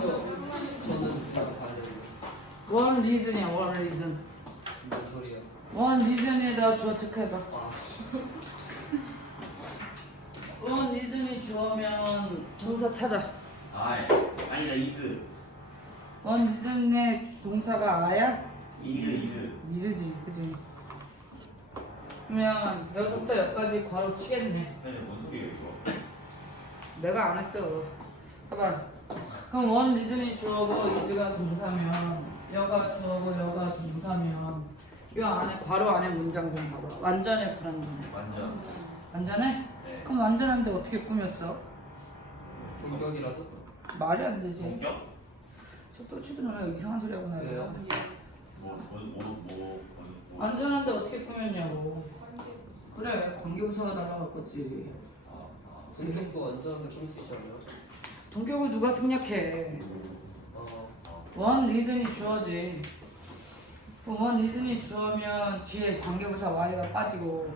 저는 다 가는 원 리즌이야 원 리즌 무슨 소리야? 원 리즌에다 주어 체크해봐. 원 리즌이 주어면 동사 찾아. 아 아니다 이스 원 리즌의 동사가 아야? 이스 이스 이즈지 그지? 그러면 여기서부터 여기까지 괄호 치겠네. 아니 뭔 소리야 이거? 내가 안 했어. 봐봐 그럼 원 리즌이 주어고 이즈가 동사면 여가 주어고 여가 동사면 이 안에 괄호 안에 문장 좀 봐봐 완전해 불완전해. 완전. 완전해? 네. 그럼 완전한데 어떻게 꾸몄어? 동격이라서? 말이 안 되지. 본격? 저또 치도 누나 이상한 소리 하고 나요. 왜요? 뭐뭐뭐뭐 완전한데 어떻게 꾸몄냐고. 그래 관계부사가 날라갔겠지. 동격도 완전하게 풀수 있잖아요. 동격을 누가 생략해? 어, 원 리즌이 주어지. 원 리즌이 주어면 뒤에 관계부사 y가 빠지고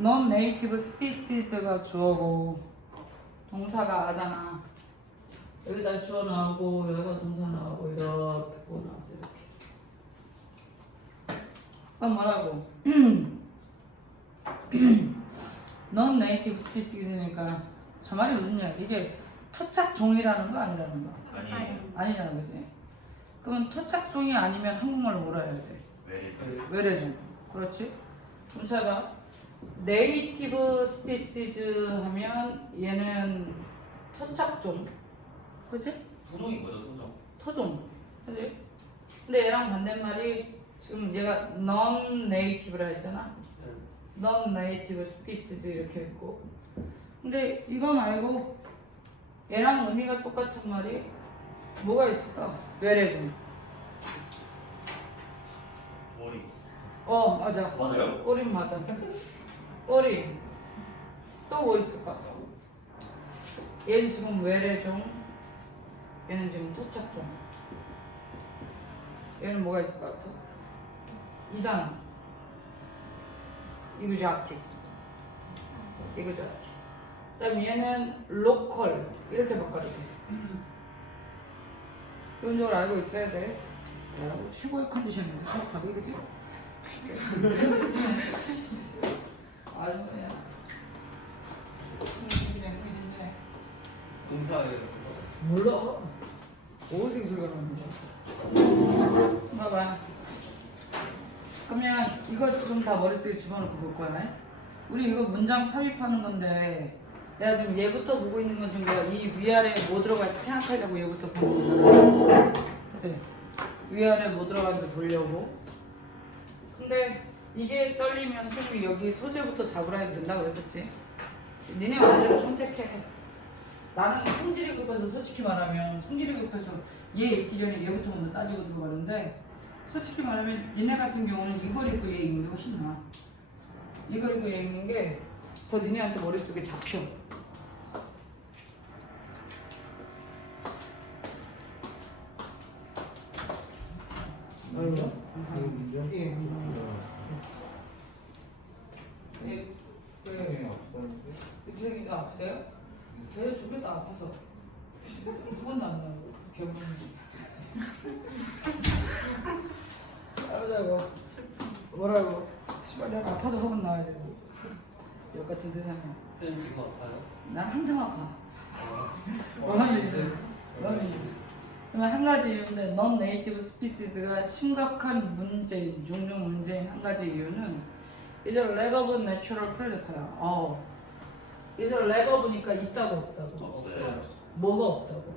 non native species가 주어고 동사가 아잖아. 여기다 주어 나오고 여기가 동사 나오고 이렇게 보고 나왔어 이렇게. 그럼 뭐라고? non native species니까 저 말이 무슨 얘기야? 이게 토착 종이라는 거 아니라는 거 아니 아니라는 거지. 그러면 토착 종이 아니면 한국말로 뭐라 해야 돼? 왜 외래종. 그렇지? 그럼 잘 봐. 네이티브 스피시즈 하면 얘는 토착 종. 그지? 토종인 거죠 토종 토종. 그지? 근데 얘랑 반대말이 지금 얘가 non native라 했잖아. 네. non native species 이렇게 했고. 근데 이거 말고 얘랑 의미가 똑같은 말이 뭐가 있을까? 외래 종. 머리 어 맞아. 맞아요? 꼬린 맞아. 꼬린. 또 뭐 있을까? 얘는 지금 외래종. 얘는 지금 토착종. 얘는 뭐가 있을 것 같아? 이단. 이그자틱. 이그자틱. 그다음 얘는 로컬 이렇게 돼. 기본적으로 알고 있어야 돼. 야, 뭐 최고의 컨디션인데 생각하기 그지? 아주 그냥 그냥 그냥 동사에 몰라. 어디서 이 소리가 나는 거야? 봐봐. 그러면 이거 지금 다 머릿속에 집어넣고 볼 거야. 우리 이거 문장 삽입하는 건데 내가 지금 얘부터 보고 있는 건 지금 내가 이 위아래 뭐 들어갈지 생각하려고 얘부터 보는 거잖아. 그치? 위아래 뭐 들어가는지 보려고. 근데 이게 떨리면 선생님이 여기 소재부터 잡으라 해도 된다고 그랬었지. 니네 마음대로 선택해. 나는 성질이 급해서 솔직히 말하면 성질이 급해서 얘 읽기 전에 얘부터 먼저 따지고 들어가는데 솔직히 말하면 니네 같은 경우는 이걸 읽고 얘 읽는 게 훨씬 나아 이걸 읽고 얘 읽는 게 더 니네한테 머릿속에 잡혀. 아이고 예. 예. 왜? 유태경이가 아프대요? 걔 죽여도 아파서. 한 번도 안 나고 병원 아이고. 뭐라고? 씨발 내가 아파도 한번 나와야 되고 역 같은 세상에 팬 지금 아파요? 난 항상 아파. 리슨 원한 리슨 그러면 한 가지 이유인데 non native species가 심각한 문제인 종종 문제인 한 가지 이유는 이제 leg of natural predator야 어. 이제 leg of니까 있다고 없다고. 없어요. 뭐가 없다고?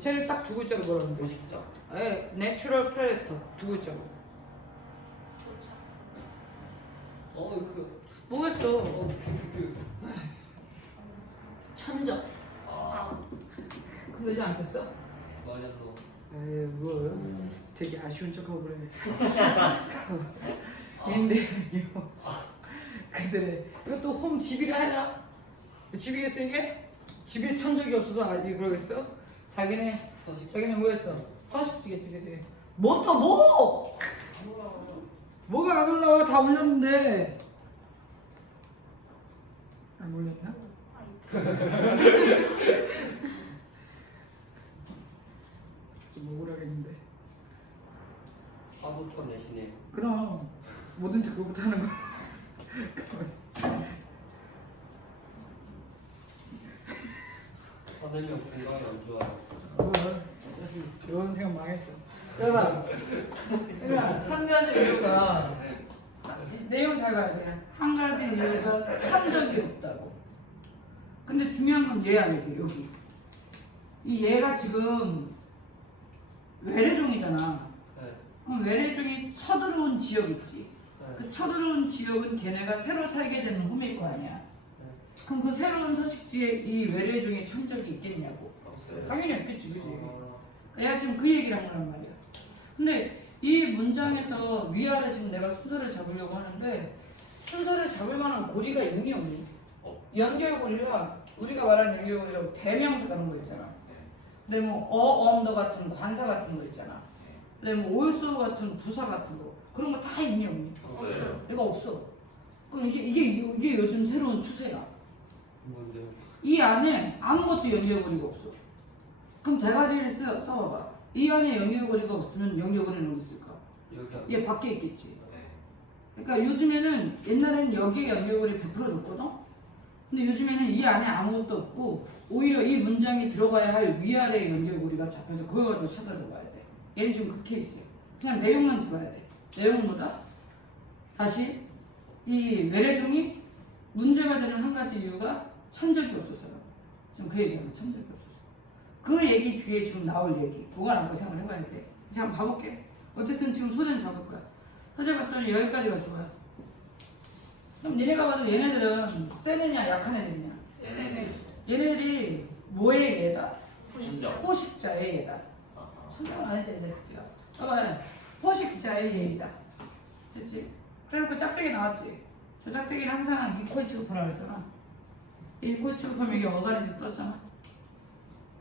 쟤를 딱 두 글자로 뭐라는데. 무식자. 에 내추럴 프레데터 두 글자로. 어, 그, 뭐겠어. 천적 않겠어? 말이 안 나와. 에이 뭐 되게 아쉬운 척하고 그래 근데 그들의 이것도 홈 집이라 해라 집이겠어 이게? 집에 천적이 없어서 아 이게 그러겠어? 자기네 서식. 자기는 뭐였어? 서식지겠지 그지? 뭐또 뭐? 뭐가 안 올라와 다 올렸는데 안 올렸나? 먹으라겠는데. 사부터 내시네. 그럼 뭐든지 그거부터 하는 거야. 사들면 건강에 안 좋아요. 뭐, 어차피 이런 생각 망했어. 그러다 그러니까 한 가지 이유가 이 내용 잘 봐야 돼. 한 가지 이유가 참적이 없다고. 근데 중요한 건 얘야 이게 여기. 이 얘가 지금 외래종이잖아. 네. 그럼 외래종이 쳐들어온 지역 있지. 네. 그 쳐들어온 지역은 걔네가 새로 살게 되는 홈일 거 아니야. 그럼 그 새로운 서식지에 이 외래종의 천적이 있겠냐고. 없어요. 당연히 없겠지, 그지? 어, 내가 지금 그 얘기를 한 거란 말이야. 근데 이 문장에서 위아래 지금 내가 순서를 잡으려고 하는데 순서를 잡을 만한 고리가 있니 없니? 어. 연결고리가 우리가 말하는 연결고리라고 대명사 그런 거 있잖아. 네. 근데 뭐 어, 엄더 같은 관사 같은 거 있잖아. 근데 뭐 올소 같은 부사 같은 거 그런 거 다 있니 없니? 없어요. 이거 없어. 그럼 이게 이게 이게 요즘 새로운 추세야. 뭔데요? 이 안에 아무것도 연결고리가 없어. 그럼 대가리를 써, 써봐봐. 이 안에 연결고리가 없으면 연결고리는 어디 있을까? 여기 안얘 밖에 있겠지. 네. 그러니까 요즘에는 옛날에는 여기에 연결고리 100% 줬거든? 근데 요즘에는 이 안에 아무것도 없고 오히려 이 문장이 들어가야 할 위아래 연결고리가 잡혀서 그걸 가지고 찾아 들어가야 돼. 얘는 지금 그 케이스야. 그냥 내용만 잡아야 돼. 내용은 뭐다? 다시 이 외래종이 문제가 되는 한 가지 이유가 천적이 없어서요. 지금 그 얘기하는 천적이 없어서. 그 얘기 뒤에 지금 나올 얘기 보관하고 생각을 해봐야 돼. 이제 한번 봐볼게. 어쨌든 지금 소재는 잡을 거야. 소재 봤더니 여기까지가 좋아요. 그럼 니네가 봐도 얘네들은 센 애냐 약한 애들이냐? 네. 얘네들이 뭐의 얘다? 신정. 포식자의 얘다. 아하. 천명은 아니지 이 새끼야. 봐봐, 포식자의 얘이다. 됐지? 그래놓고 짝대기 나왔지. 저 짝대기는 항상 이코이 취급하라 그랬잖아. 이 이코이 취급하면 이게 어가니즘 떴잖아.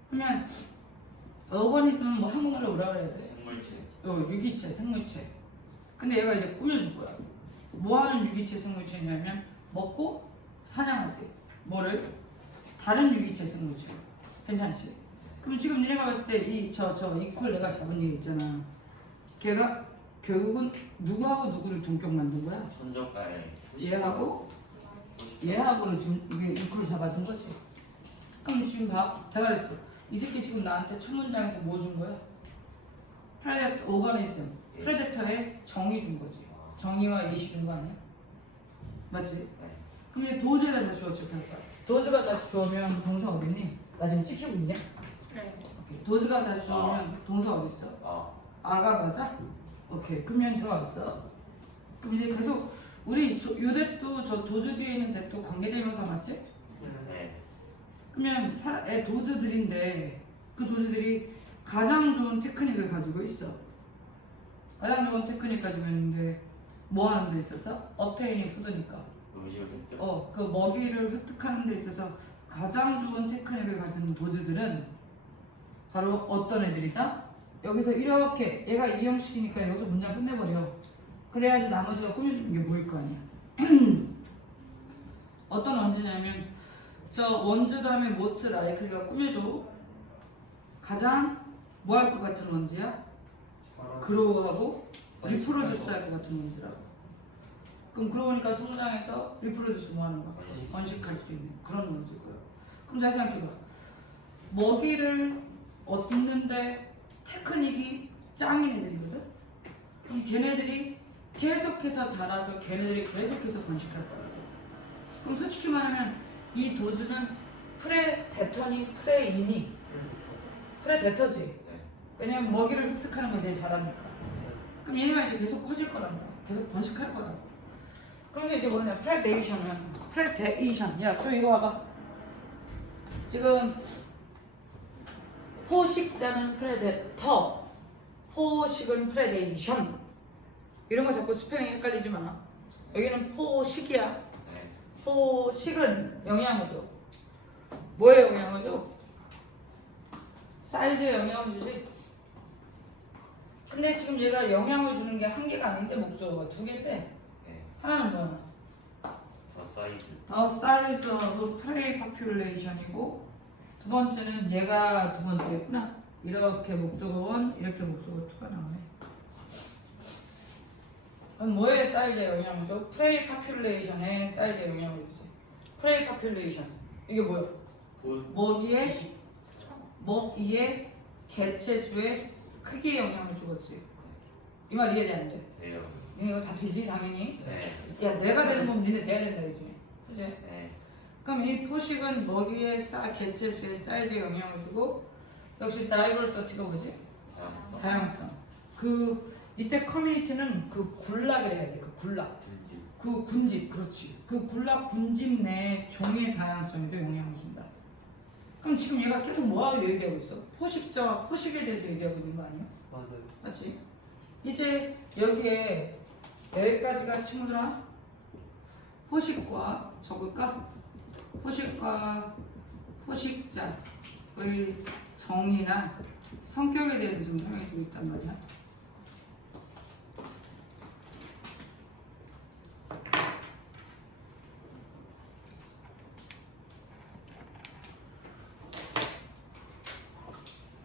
그러면 어거니즘은 뭐 한국말로 뭐라 그래야 돼? 생물체. 어, 유기체, 생물체. 근데 얘가 이제 꾸며줄 거야. 뭐 하는 유기체, 생물체냐면 먹고 사냥하지. 뭐를? 다른 유기체, 생물체. 괜찮지? 그럼 지금 니네가 봤을 때 이 저 저 이퀄 내가 잡은 얘 있잖아. 걔가 결국은 누구하고 누구를 동격 만든 거야? 천적가에. 얘하고 얘하고를 지금 이게 이퀄 잡아준 거지. 그럼 지금 봐. 그랬어. 이 새끼 지금 나한테 첫 문장에서 뭐 준 거야? 프레데터 오거니즘. 프레데터의 정의 준 거지. 정의와 예시 준 거 아니야? 맞지? 네. 그럼 이제 도즈를 다시 주어 체크할 거야. 도즈가 다시 주어면 동사 어딨니? 나 지금 찍히고 있냐? 오케이. 도즈가 다시 주어면 동사 어딨어? 아. 아가 맞아? 오케이. 그러면 들어왔어. 그럼 이제 계속 우리 조- 요 대도 저 도즈 뒤에 있는 대도 관계대명사 맞지? 네. 그러면 사, 애 도즈들인데 그 도즈들이 가장 좋은 테크닉을 가지고 있어. 가장 좋은 테크닉 가지고 있는데 뭐 하는 데 있어서? 업테이닝 푸드니까. 음식을 획득. 어, 그 먹이를 획득하는 데 있어서 가장 좋은 테크닉을 가진 도즈들은 바로 어떤 애들이다? 여기서 이렇게 얘가 이 형식이니까 여기서 문장 끝내버려. 그래야지 나머지가 꾸며주는 게 뭐일 거 아니야. 어떤 원즈냐면 저 원즈 다음에 most like가 꾸며줘. 가장 뭐 할 것 같은 원즈야? 그로우하고 리프로듀스 할 것 같은 원즈라고. 그럼 그러고 보니까 성장해서 리프로듀스 뭐 하는 거? 번식. 번식할 수 있는 그런 원즈일 거예요. 그럼 잘 생각해봐. 먹이를 얻는데 테크닉이 짱인 애들이거든? 그럼 걔네들이 계속해서 자라서 걔네들이 계속해서 번식할 거야. 그럼 솔직히 말하면 이 도즈는 프레데터니 프레이니 프레데터지. 네. 왜냐면 먹이를 획득하는 거 제일 잘하니까. 그럼 얘네가 이제 계속 커질 거란 말이야. 계속 번식할 거란 말이야. 그래서 이제 뭐냐, 프레데이션은, 프레데이션. 야, 또 이거 봐봐. 지금, 포식자는 프레데터, 포식은 프레데이션. 이런 거 자꾸 스펠링 헷갈리지 마. 여기는 포식이야. 영향을 줘. 뭐에 줘? 사이즈에 영향을 주지. 근데 지금 얘가 영향을 주는 게 한 개가 아닌데 목적어가 두 개인데 네. 하나는 뭐야? 더 사이즈. 더 사이즈 오브 프레이 파퓰레이션이고 두 번째는 얘가 두 번째겠구나. 이렇게 목적어 원 이렇게 목적어 투가 나오네. 그럼 뭐의 사이즈에 영향을 줘? 프레이 파퓰레이션의 사이즈에 영향을 주지. 프레이 파퓰레이션 이게 뭐야? 굿. 먹이의 먹이의 개체 수의 크기에 영향을 주겠지. 이 말 이해되는데? 돼요. 이거 다 되지 당연히. 네. 야 내가 되는 건 니네 돼야 된다 이지. 그지? 네. 그럼 이 포식은 먹이의 사, 개체 수의 사이즈에 영향을 주고 역시 다이버시티가 뭐지? 다양성. 다양성. 그 이때 커뮤니티는 그 군락을 해야 돼. 그 군락. 군집. 그 군집 그렇지. 그 군락 군집 내 종의 다양성에도 영향을 준다. 그럼 지금 얘가 계속 뭐하고 얘기하고 있어? 포식자와 포식에 대해서 얘기하고 있는 거 아니야? 맞아요. 맞지? 이제 여기에 여기까지가 친구들아 포식과 적을까? 포식과 포식자의 정의나 성격에 대해서 좀 설명해 주고 있단 말이야.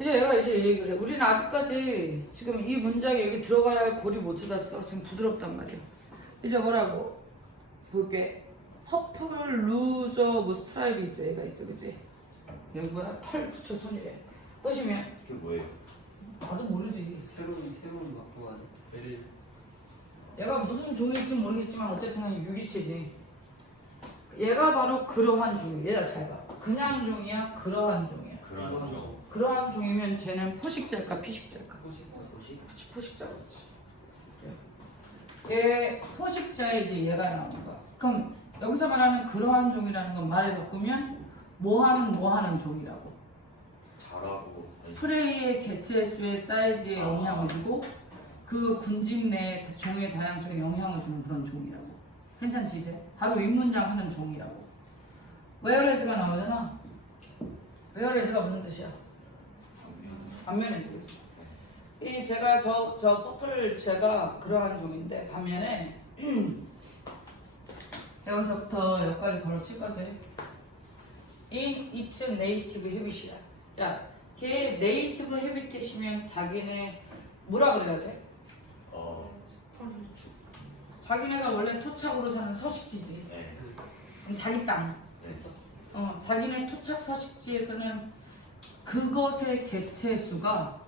이제 얘기를 해. 우리는 아직까지 지금 이 문장에 여기 들어가야 할 골이 못 찾았어. 지금 부드럽단 말이야. 이제 뭐라고? 볼게. 퍼플 루저 뭐 스트라이브 있어. 얘가 있어. 그치? 여기 뭐야? 털 붙여 손이래. 보시면 그게 뭐예요? 나도 모르지. 새로운 새로운 갖고 간 애를 얘가 무슨 종일지 모르겠지만 어쨌든 유기체지. 얘가 바로 그러한 종이야. 얘 자체가. 그냥 종이야? 그러한 종이야. 그런 쪽. 그러한 종이면 쟤는 포식자일까 피식자일까? 포식자. 그치 포식자 그렇지. 얘 포식자이지 얘가 나오는 거야. 그럼 여기서 말하는 그러한 종이라는 건 말을 바꾸면 뭐하는 뭐하는 종이라고. 잘하고. 프레이의 개체 수의 사이즈에 아. 영향을 주고 그 군집 내 종의 다양성에 영향을 주는 그런 종이라고. 괜찮지 이제? 바로 윗문장 하는 종이라고. 웨어레즈가 나오잖아. 웨어레즈가 무슨 뜻이야? 반면에. 이 제가 저저 퍼플 제가 그러한 종인데 반면에 여기서부터 여기까지 걸어칠 거지. In its native habit이야. 야, 걔 네이티브 헤비티시면 자기네 뭐라 그래야 돼? 어. 자기네가 원래 토착으로 사는 서식지지. 네. 자기 땅. 네. 어, 자기네 토착 서식지에서는 그것의 개체 수가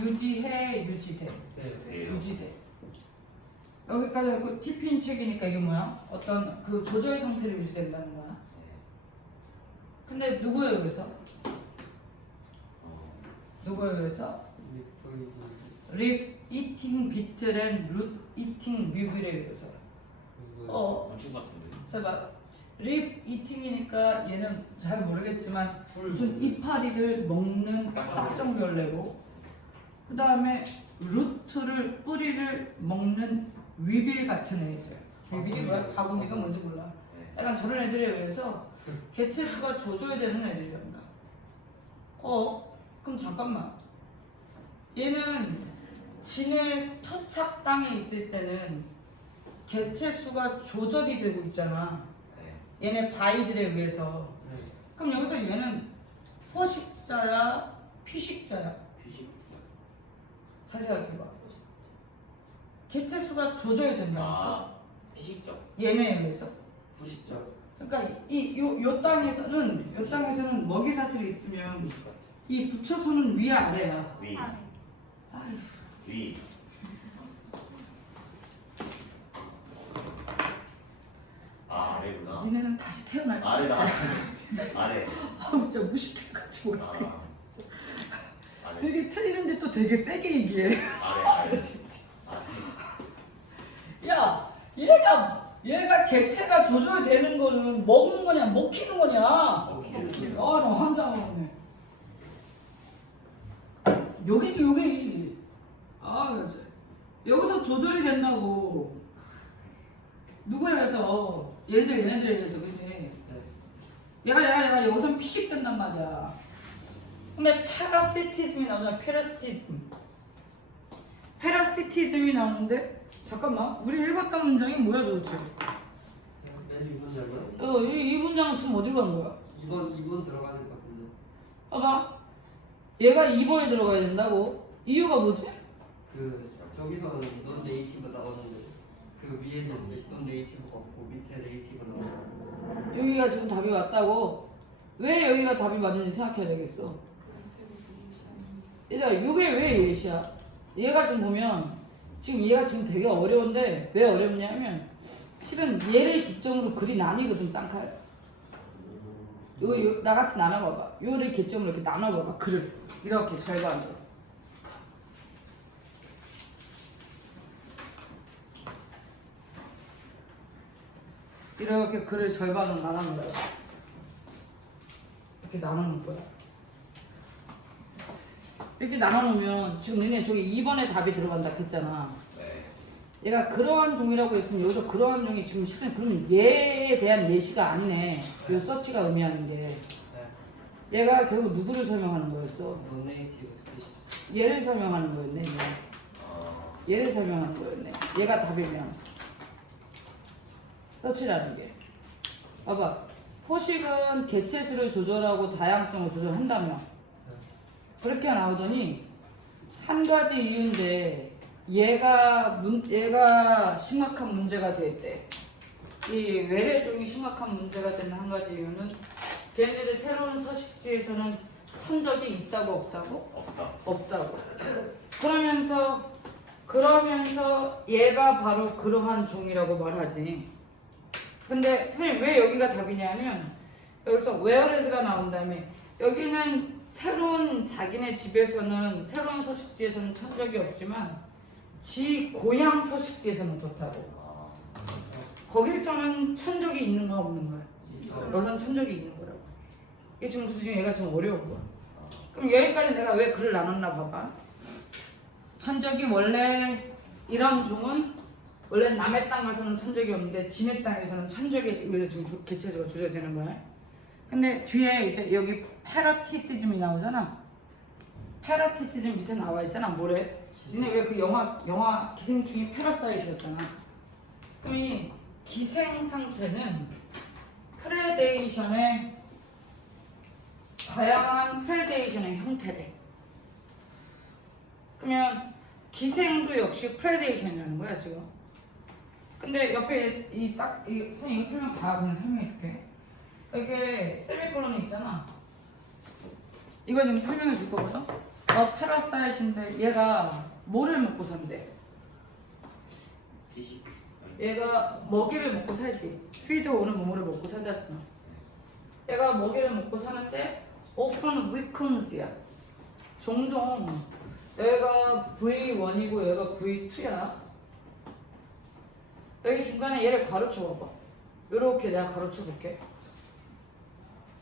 유지해 유지돼. 네. 돼요. 유지돼. 여기까지 하고 TP인 책이니까 이게 뭐야? 어떤 그 조조의 상태를 유지된다는 거야. 네. 근데 누구에 의해서? 어. 누구에 의해서? 우리 저기 립 이팅 비틀 룻 이팅 리뷰에 의해서. 그 어, 건축 같은데. 잠깐. 립 이팅이니까 얘는 잘 모르겠지만 풀 무슨 이파리를 먹는 딱정벌레고 그 다음에 루트를 뿌리를 먹는 위빌 같은 애 있어요. 위빌이 뭐야? 바구니가 뭔지 몰라. 네. 약간 저런 애들에 의해서 개체 수가 조절되는 애들이란다. 어? 그럼 잠깐만. 얘는 진해 토착 땅에 있을 때는 개체 수가 조절이 되고 있잖아. 네. 얘네 바위들에 의해서. 네. 그럼 여기서 얘는 포식자야, 피식자야. 피식. 자세히 생각해봐. 개체 수가 조절이 된다. 아. 피식적. 얘네에 의해서. 포식자. 그러니까 이요 요 땅에서는 요 땅에서는 먹이 사슬이 있으면. 이 붙여서는 위 아래야. 위. 아이고. 위. 아 아래구나. 니네는 다시 태어날 거야. 아래다. 아래. 아, 진짜 무식해서 같이 못 살겠어. 아. 진짜. 아래. 되게 틀리는데 또 되게 세게 얘기해. 아래. 아래. 야, 얘가 얘가 개체가 조절되는 거는 먹는 거냐, 먹히는 거냐? 오케이. 아, 나 환장하네. 여기지 여기. 아. 여기서 조절이 된다고. 누구에 의해서? 얘네들 얘네들에 의해서, 그지? 네. 얘가 얘가 얘가 여기서 피식 된단 말이야. 근데 파라시티즘이 나오냐? 페라시티즘. 페라시티즘이 나오는데 잠깐만 우리 읽었던 문장이 뭐야 도대체? 맨 이분장이요? 어, 이, 이 문장은 지금 어디로 간 거야? 2번 2번 들어가는 것 같은데. 봐봐. 얘가 2번에 들어가야 된다고? 이유가 뭐지? 그 저기서는 넌 네이티브 나오는데 그 위에는 넌 네이티브가 없고 밑에 네이티브 나오고 여기가 지금 답이 맞다고? 왜 여기가 답이 맞는지 생각해야 되겠어. 얘들아, 이게 왜 예시야? 얘가 지금 보면, 지금 얘가 지금 되게 어려운데, 왜 어렵냐면, 실은 얘를 기점으로 글이 나뉘거든, 쌍칼. 요, 요, 나같이 나눠봐봐. 요를 기점으로 이렇게 나눠봐봐, 글을. 이렇게 절반으로. 이렇게 글을 절반으로 나누는 거야. 이렇게 나누는 거야. 이렇게 나눠놓으면 지금 너네 저기 2번에 답이 들어간다 했잖아. 네. 얘가 그러한 종이라고 했으면 여기서 그러한 종이 지금 실은 그러면 얘에 대한 예시가 아니네. 요 서치가 의미하는 게. 네. 얘가 결국 누구를 설명하는 거였어? 얘를 설명하는 거였네. 얘. 아, 얘를 설명하는 거였네. 얘가 답이면. 서치라는 게. 봐봐. 포식은 개체수를 조절하고 다양성을 조절한다며. 그렇게 나오더니 한 가지 이유인데 얘가 문, 얘가 심각한 문제가 됐대. 이 외래종이 심각한 문제가 되는 한 가지 이유는 걔네들 새로운 서식지에서는 천적이 있다고 없다고? 없다. 없다고. 그러면서 그러면서 얘가 바로 그러한 종이라고 말하지. 근데 선생님 왜 여기가 답이냐면 여기서 웨어레스가 나온 다음에 여기는 새로운 자기네 집에서는 새로운 서식지에서는 천 적이 없지만 지 고향 서식지에서는 좋다고. 아, 거기서는 천 적이 있는 거 없는 거야. 여기서는 천 적이 있는 거라고. 이게 지금 무슨 지금 얘가 지금 어려운 거야. 그럼 여기까지 내가 왜 글을 나눴나 봐봐. 천적이 원래 이런 종은 원래 남의 땅 가서는 천적이 없는데 지네 땅에서는 천적이 여기서 지금 조- 개체수가 조절되는 거야. 근데 뒤에 이제 여기 패러티시즘이 나오잖아. 패러티시즘 밑에 나와 있잖아. 뭐래? 니네 왜 그 영화 영화 기생충이 패러사이트였잖아. 그럼 이 기생 상태는 프레데이션의 다양한 프레데이션의 형태래. 그러면 기생도 역시 프레데이션이라는 거야 지금. 근데 옆에 이 딱 이 선생님 설명 다 그냥 설명해 줄게. 이게 세미콜론이 있잖아. 이거 지금 설명해 줄 거거든. 어 패러사이트인데 얘가 뭐를 먹고 산대? 피식. 얘가 먹이를 먹고 살지. 피드 오는 몸으로 먹고 살잖아. 얘가 먹이를 먹고 사는데 오픈 위큰스야. 종종 얘가 V1이고 얘가 V2야. 여기 중간에 얘를 가로쳐 봐봐. 이렇게 내가 가로쳐 볼게.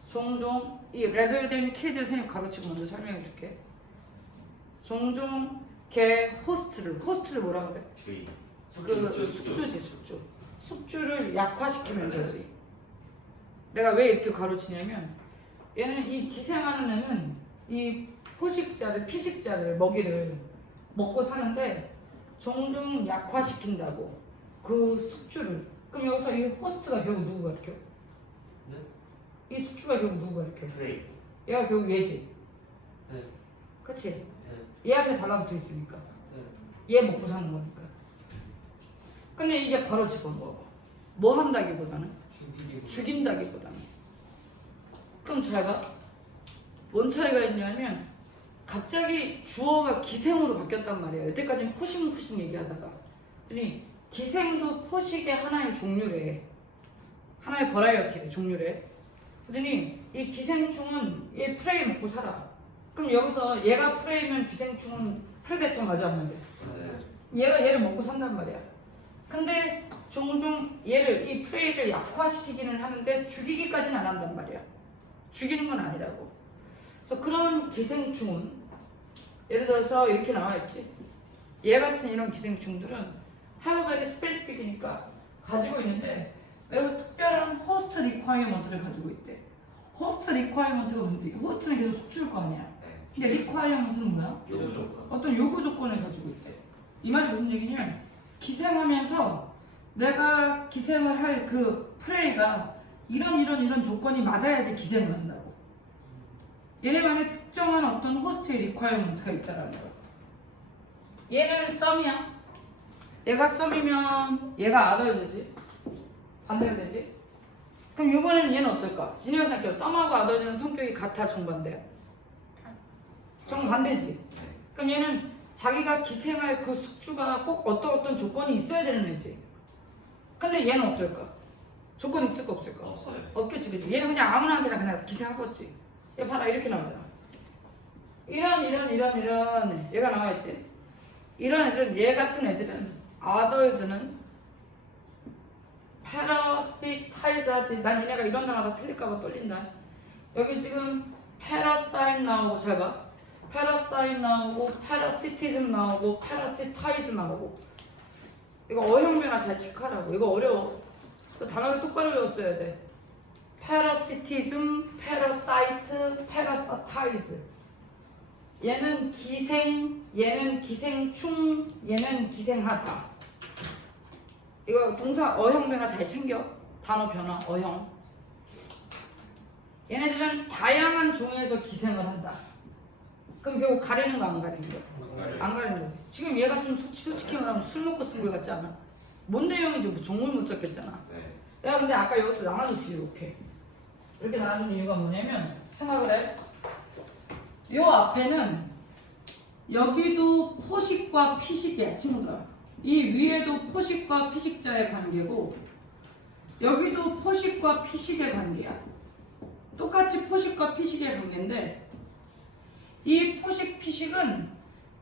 종종 이 레벨된 키즈 선생님 가로치고 먼저 설명해 줄게. 종종 걔 호스트를 호스트를 뭐라 그래? 주의. 그 숙주지 숙주 숙주를 약화시키면서지 내가 왜 이렇게 가로치냐면 얘는 이 기생하는 애는 이 포식자를 피식자를 먹이를 먹고 사는데 종종 약화시킨다고 그 숙주를 그럼 여기서 이 호스트가 결국 누구 가르쳐? 네? 이 숙주가 결국 누구 가르쳐? 트레이. 얘가 결국 얘지 네. 그치? 네. 얘 앞에 달라붙어 있으니까 네. 얘 먹고 사는 거니까. 근데 이제 바로 집어먹어. 뭐 한다기보다는 죽이기 죽인다기보다는. 그럼 잘 봐. 뭔 차이가 있냐면 갑자기 주어가 기생으로 바뀌었단 말이에요. 여태까지는 포식 얘기하다가. 그랬더니 기생도 포식의 하나의 종류래. 하나의 버라이어티의 종류래. 그랬더니 이 기생충은 얘 프레이 먹고 살아. 그럼 여기서 얘가 프레이면 기생충은 프레데터 맞아? 네. 얘가 얘를 먹고 산단 말이야. 근데 종종 얘를 이 프레이를 약화시키기는 하는데 죽이기까지는 안 한단 말이야. 죽이는 건 아니라고. 그래서 그런 기생충은 예를 들어서 이렇게 나와 있지. 얘 같은 이런 기생충들은 하여간에 스페이스픽이니까 가지고 있는데 매우 특별한 호스트 리콰이먼트를 가지고 있대 호스트 리콰이먼트가 무슨 뜻이야? 호스트는 계속 숙주일 거 아니야 네. 근데 리콰이먼트는 뭐야? 요구 조건. 어떤 요구 조건을 가지고 있대. 이 말이 무슨 얘기냐면 기생하면서 내가 기생을 할 그 프레이가 이런 이런 이런 조건이 맞아야지 기생을 한다고. 얘네만의 특정한 어떤 호스트의 리콰이먼트가 있다라는 거 얘는 썸이야. 얘가 썸이면 얘가 아더즈지. 반대가 되지. 그럼 이번에는 얘는 어떨까? 진이가 생각해요. 썸하고 아더즈는 성격이 같아 정반대야. 정반대지. 그럼 얘는 자기가 기생할 그 숙주가 꼭 어떤 어떤 조건이 있어야 되는 애지. 근데 얘는 어떨까? 조건 있을까 없을까? 없어요. 없겠지, 그지? 얘는 그냥 아무나한테나 그냥 기생하겠지. 얘 봐라 이렇게 나오잖아. 이런 이런 이런 이런 얘가 나와 있지. 이런 애들은 얘 같은 애들은 아더즈는 패러시타이자지. 난 얘네가 이런 단어가 틀릴까봐 떨린다. 여기 지금 패러사인 나오고 잘 봐. 패러사인 나오고 패러시티즘 나오고 패러시타이즈 나오고 이거 어형 변화 잘 체크하라고. 이거 어려워. 그래서 단어를 똑바로 외웠어야 돼. 패러시티즘, 패러사이트, 패러사타이즈. 얘는 기생, 얘는 기생충, 얘는 기생하다. 이거 동사 어형 변화 잘 챙겨. 단어 변화, 어형. 얘네들은 다양한 종에서 기생을 한다. 그럼 결국 가리는 거 안 가리는 거? 안 가리는 거지. 지금 얘가 좀 솔직히, 솔직히 말하면 술 먹고 쓴 걸 같지 않아? 뭔데 형인지 뭐 정말 못 잡겠잖아. 네. 내가 근데 아까 여기서 나눠줬지 이렇게 이렇게 나눠준 이유가 뭐냐면 생각을 해. 요 앞에는 여기도 포식과 피식이야 친구들. 이 위에도 포식과 피식자의 관계고 여기도 포식과 피식의 관계야. 똑같이 포식과 피식의 관계인데 이 포식 피식은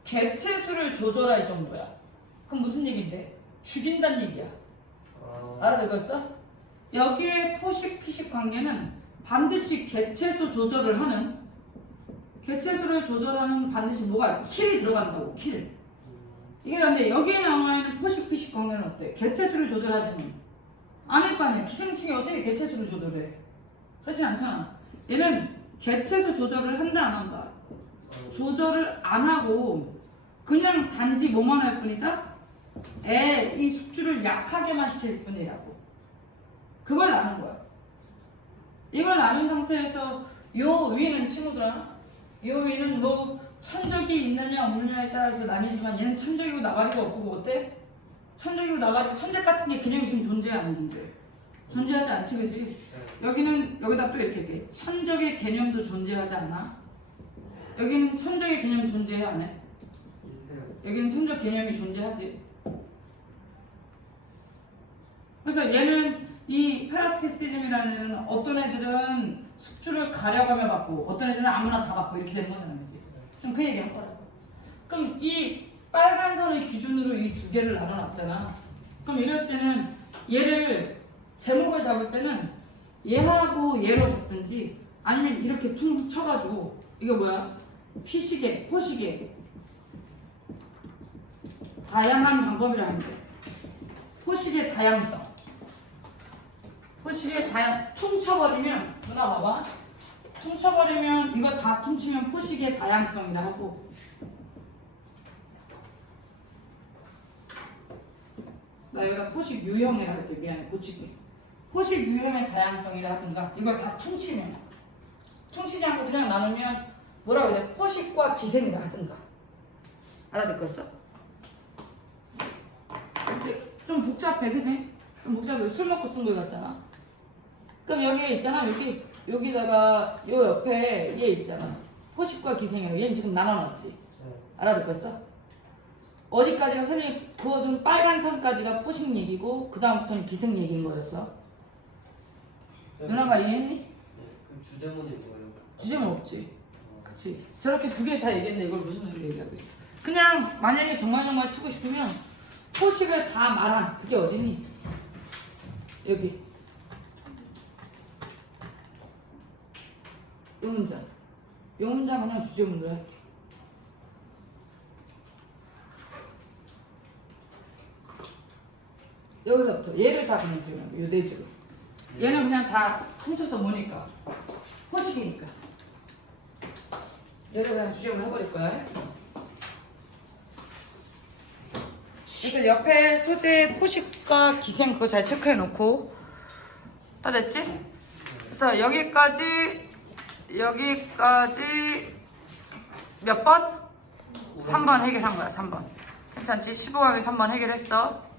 개체수를 조절할 정도야. 그럼 무슨 얘긴데? 죽인다는 얘기야. 아, 알아듣었어? 여기에 포식 피식 관계는 반드시 개체수 조절을 하는 개체수를 조절하는 반드시 뭐가 킬이 들어간다고 킬. 이게 그런데 여기에 나와 있는 포식 피식 관계는 어때? 개체수를 조절하지는 않을 거 아니야. 기생충이 어떻게 개체수를 조절해? 그렇지 않잖아. 얘는 개체수 조절을 한다 안 한다. 조절을 안 하고 그냥 단지 뭐만 할 뿐이다. 애 이 숙주를 약하게만 시킬 뿐이라고. 그걸 아는 거야. 이걸 아는 상태에서 요 위는 친구들아, 요 위는 뭐 천적이 있느냐 없느냐에 따라서 나뉘지만 얘는 천적이고 나발이고 없고 어때? 천적이고 나발이고 천적 같은 게 개념이 지금 존재 안 존재? 존재하지 않지 그지? 네. 여기는 여기다 또 이렇게 돼. 천적의 개념도 존재하지 않아? 여기는 천적의 개념 존재해 안 해? 있어요. 여기는 천적 개념이 존재하지. 그래서 얘는 이 페라티시즘이라는 어떤 애들은 숙주를 가려가며 받고 어떤 애들은 아무나 다 받고 이렇게 되는 거잖아, 그지? 지금 그 얘기한 거라고. 그럼 이 빨간 선을 기준으로 이 두 개를 나눠놨잖아. 그럼 이럴 때는 얘를 제목을 잡을 때는 얘하고 얘로 잡든지 아니면 이렇게 퉁 쳐가지고 이게 뭐야? 피시계, 포시계 다양한 방법이라는 게 포식의 다양성 포식의 다양 퉁 쳐버리면 누나 봐봐 퉁쳐버리면 이거 다 퉁치면 포식의 다양성이라 하고. 나 여기다 포식 유형이라 할게 미안해 고치기 포식 유형의 다양성이라 하든가 이걸 다 퉁치면 퉁치지 않고 그냥 나누면 뭐라고 해야 돼? 포식과 기생이라 하든가. 알아듣겠어? 좀 복잡해 그지? 좀 복잡해. 술 먹고 쓴걸 같잖아. 그럼 여기에 있잖아 여기 여기다가 요 옆에 얘 있잖아 포식과 기생이라고 얘는 지금 나눠놨지 네. 알아듣겠어? 어디까지가 선생님 그어준 빨간 선까지가 포식 얘기고 그 다음부터는 기생 얘기인 거였어 누나가 이해했니? 네. 그럼 주제문이 뭐예요? 주제는 없지 그치 저렇게 두 개 다 얘기했는데 이걸 무슨 소리 얘기하고 있어 그냥 만약에 정말 정말 치고 싶으면 포식을 다 말한 그게 어디니? 여기 요 문장 요 문장 그냥 주제문으로 할게 여기서부터 얘를 다 그냥 주면 요네 줄로. 얘는 그냥 다 훔쳐서 뭐니까? 포식이니까. 얘를 그냥 주제문로 해버릴 거야. 그래서 옆에 소재 포식과 기생 그거 잘 체크해 놓고. 다 됐지? 그래서 여기까지 여기까지 몇 번? 3번 해결한 거야 3번 괜찮지? 15강에 3번 해결했어